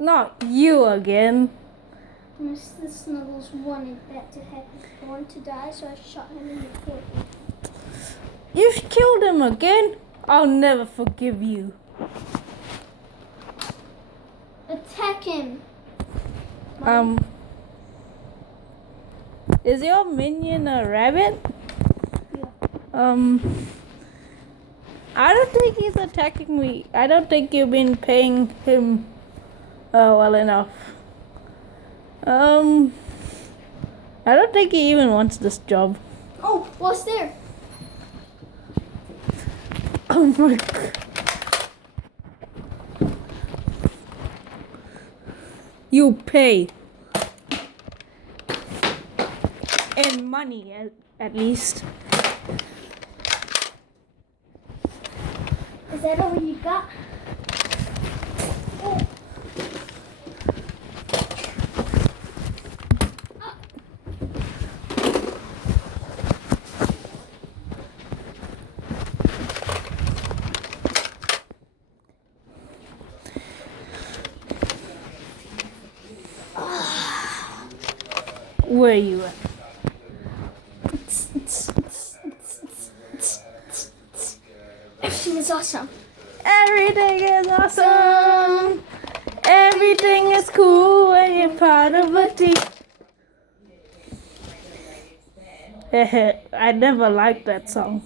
Not you again. Mr. Snuggles wanted that to happen. I wanted to die, so I shot him in the foot. You killed him again? I'll never forgive you. Attack him! Is your minion a rabbit? Yeah. I don't think he's attacking me. I don't think you've been paying him well enough. I don't think he even wants this job. Oh, what's there? Oh my god. You pay. And money, at least. Is that all you got? Oh. Where are you at? Everything is awesome. Everything is awesome. Everything is cool when you're part of a team. I never liked that song.